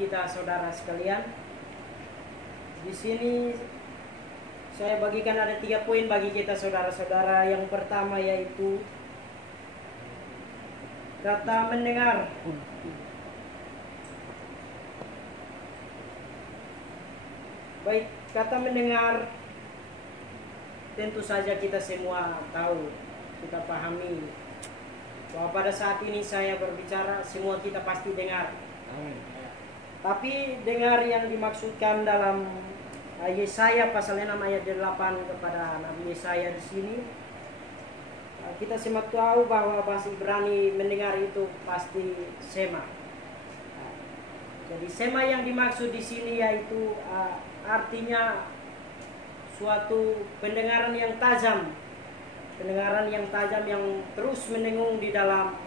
kita saudara sekalian. Di sini saya bagikan ada 3 poin bagi kita saudara-saudara. Yang pertama yaitu kata mendengar. Baik, kata mendengar tentu saja kita semua tahu, kita pahami bahwa pada saat ini saya berbicara semua kita pasti dengar. Tapi dengar yang dimaksudkan dalam Yesaya pasal 6 ayat 8 kepada Nabi Yesaya di sini, kita semua tahu bahwa bahasa Ibrani mendengar itu pasti sema. Jadi sema yang dimaksud di sini yaitu artinya suatu pendengaran yang tajam, pendengaran yang tajam yang terus mendengung di dalam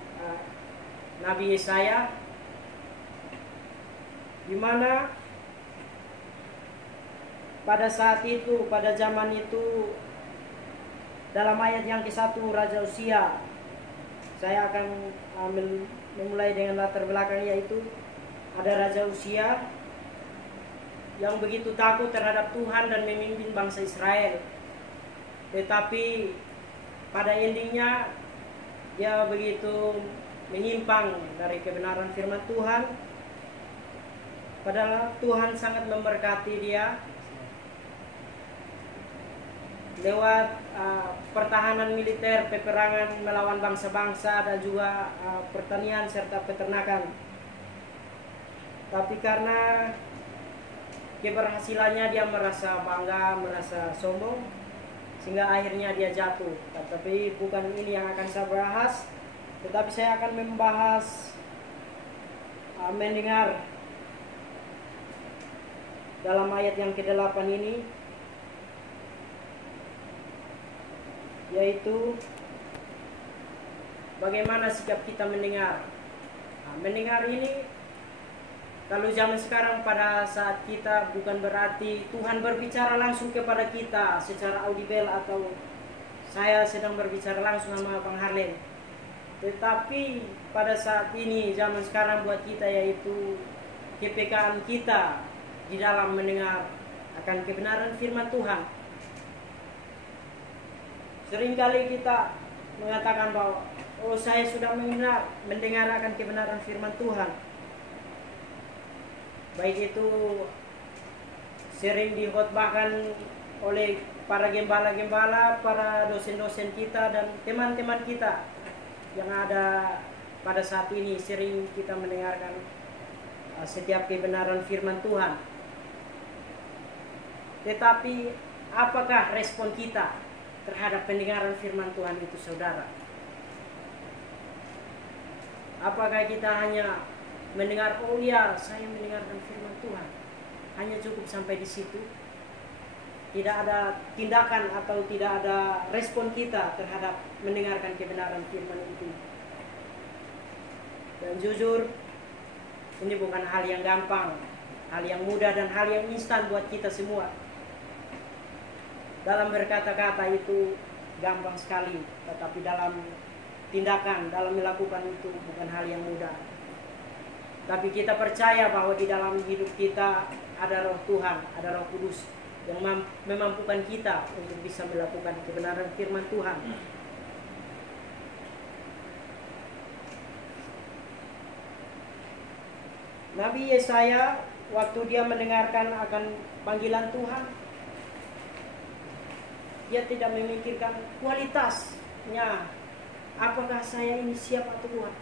Nabi Yesaya, di mana pada saat itu, pada zaman itu, dalam ayat yang ke-1 Raja Uzia, saya akan memulai dengan latar belakang, yaitu ada Raja Uzia yang begitu takut terhadap Tuhan dan memimpin bangsa Israel. Tetapi pada endingnya dia begitu menyimpang dari kebenaran firman Tuhan. Padahal Tuhan sangat memberkati dia lewat pertahanan militer, peperangan melawan bangsa-bangsa, dan juga pertanian serta peternakan. Tapi karena keberhasilannya dia merasa bangga, merasa sombong, sehingga akhirnya dia jatuh. Tapi bukan ini yang akan saya bahas, tetapi saya akan membahas mendengar dalam ayat yang ke-8 ini, yaitu bagaimana sikap kita mendengar. Mendengar ini kalau zaman sekarang pada saat kita bukan berarti Tuhan berbicara langsung kepada kita secara audible atau saya sedang berbicara langsung sama Bang Harlen. Tetapi pada saat ini zaman sekarang buat kita yaitu kepekaan kita di dalam mendengar akan kebenaran firman Tuhan. Seringkali kita mengatakan bahwa saya sudah mendengar akan kebenaran firman Tuhan. Baik itu sering dikhotbahkan oleh para gembala-gembala, para dosen-dosen kita, dan teman-teman kita yang ada pada saat ini. Sering kita mendengarkan setiap kebenaran firman Tuhan. Tetapi apakah respon kita terhadap pendengaran firman Tuhan itu, saudara? Apakah kita hanya mendengar, oh ya saya mendengarkan firman Tuhan, hanya cukup sampai di situ? Tidak ada tindakan atau tidak ada respon kita terhadap mendengarkan kebenaran firman itu. Dan jujur, ini bukan hal yang gampang, hal yang mudah dan hal yang instan buat kita semua. Dalam berkata-kata itu gampang sekali, tetapi dalam tindakan, dalam melakukan itu bukan hal yang mudah. Tapi kita percaya bahwa di dalam hidup kita ada Roh Tuhan, ada Roh Kudus yang memampukan kita untuk bisa melakukan kebenaran firman Tuhan. Nabi Yesaya waktu dia mendengarkan akan panggilan Tuhan, dia tidak memikirkan kualitasnya. Apakah saya ini siap atau kuat?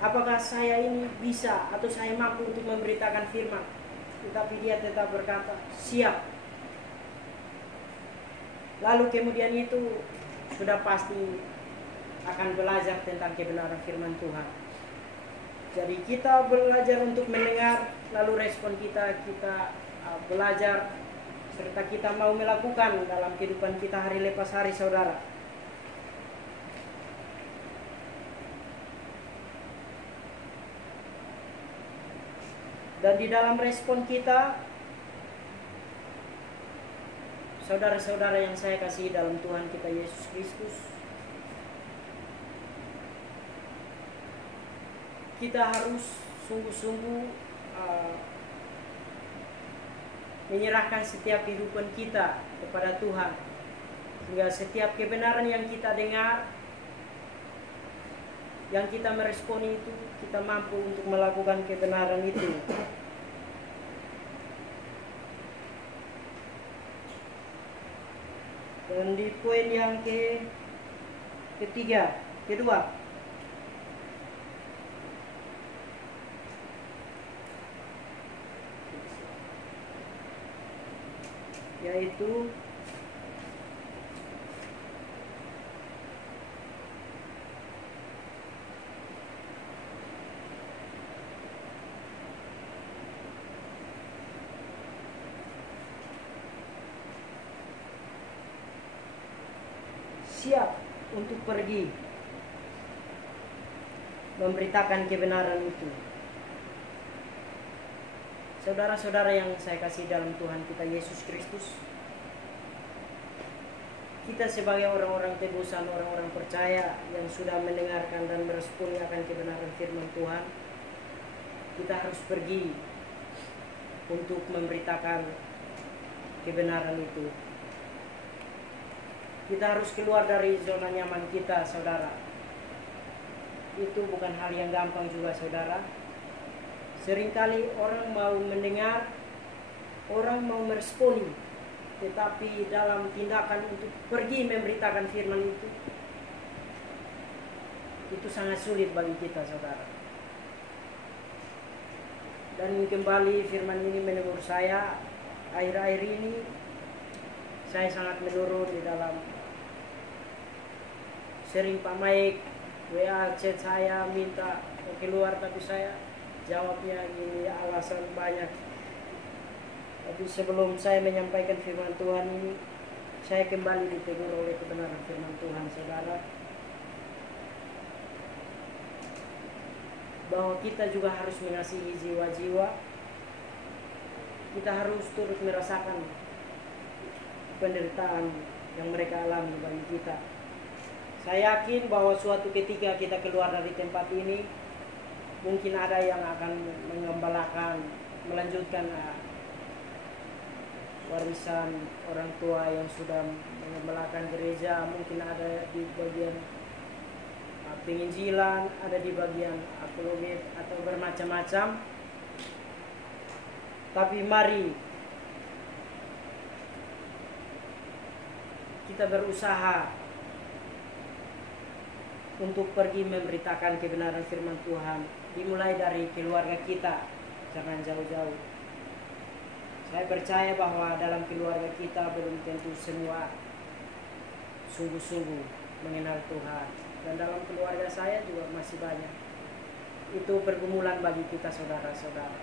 Apakah saya ini bisa atau saya mampu untuk memberitakan firman? Tetapi dia tetap berkata, siap. Lalu kemudian itu sudah pasti akan belajar tentang kebenaran firman Tuhan. Jadi kita belajar untuk mendengar, lalu respon kita belajar, serta kita mau melakukan dalam kehidupan kita hari lepas hari, saudara. Dan di dalam respon kita, saudara-saudara yang saya kasihi dalam Tuhan kita Yesus Kristus, kita harus sungguh-sungguh menyerahkan setiap kehidupan kita kepada Tuhan, sehingga setiap kebenaran yang kita dengar, yang kita meresponi itu, kita mampu untuk melakukan kebenaran itu. Dan di poin yang kedua, yaitu siap untuk pergi memberitakan kebenaran itu. Saudara-saudara yang saya kasih dalam Tuhan kita Yesus Kristus, kita sebagai orang-orang tebusan, orang-orang percaya yang sudah mendengarkan dan meresponi akan kebenaran firman Tuhan, kita harus pergi untuk memberitakan kebenaran itu. Kita harus keluar dari zona nyaman kita, saudara. Itu bukan hal yang gampang juga, saudara. Seringkali orang mau mendengar, orang mau meresponi, tetapi dalam tindakan untuk pergi memberitakan firman itu sangat sulit bagi kita, saudara. Dan kembali firman ini menegur saya, akhir-akhir ini saya sangat menurun di dalam sering Pak Mike WA chat saya minta keluar, tapi saya jawabnya ini alasan banyak. Tapi sebelum saya menyampaikan firman Tuhan ini, saya kembali ditegur oleh kebenaran firman Tuhan, saudara, bahwa kita juga harus mengasihi jiwa-jiwa. Kita harus turut merasakan penderitaan yang mereka alami bagi kita. Saya yakin bahwa suatu ketika kita keluar dari tempat ini, mungkin ada yang akan mengembalakan, melanjutkan warisan orang tua yang sudah mengembalakan gereja. Mungkin ada di bagian penginjilan, ada di bagian apologet atau bermacam-macam. Tapi mari kita berusaha untuk pergi memberitakan kebenaran firman Tuhan, dimulai dari keluarga kita, jangan jauh-jauh. Saya percaya bahwa dalam keluarga kita belum tentu semua sungguh-sungguh mengenal Tuhan, dan dalam keluarga saya juga masih banyak. Itu pergumulan bagi kita, saudara-saudara.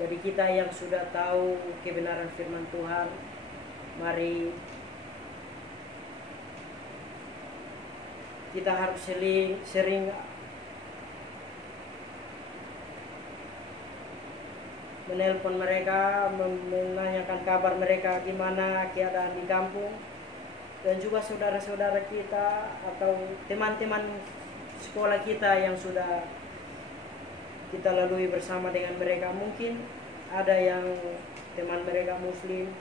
Jadi kita yang sudah tahu kebenaran firman Tuhan, mari kita harus sering menelpon mereka, menanyakan kabar mereka gimana keadaan di kampung. Dan juga saudara-saudara kita atau teman-teman sekolah kita yang sudah kita lalui bersama dengan mereka. Mungkin ada yang teman mereka Muslim.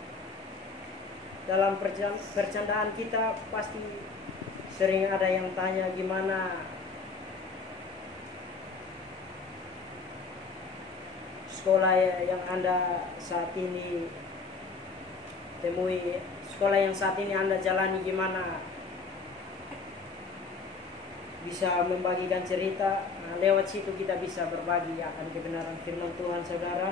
Dalam percandaan kita pasti sering ada yang tanya gimana sekolah yang Anda saat ini temui, sekolah yang saat ini Anda jalani gimana. Bisa membagikan cerita, lewat situ kita bisa berbagi akan kebenaran firman Tuhan, saudara.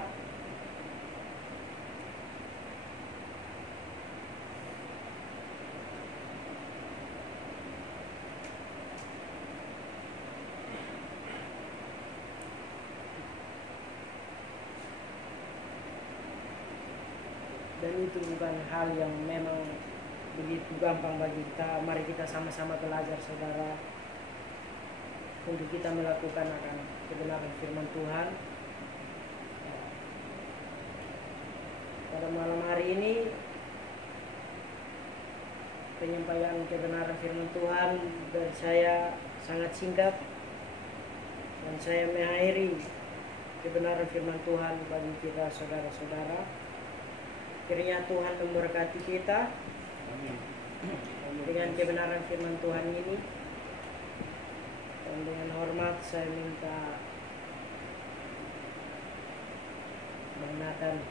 Dan itu bukan hal yang memang begitu gampang bagi kita. Mari kita sama-sama belajar, saudara, untuk kita melakukan akan kebenaran firman Tuhan. Pada malam hari ini penyampaian kebenaran firman Tuhan dari saya sangat singkat, dan saya mengakhiri kebenaran firman Tuhan bagi kita saudara-saudara. Kiranya Tuhan memberkati kita dengan kebenaran firman Tuhan ini. Dan dengan hormat saya minta Bang Nathan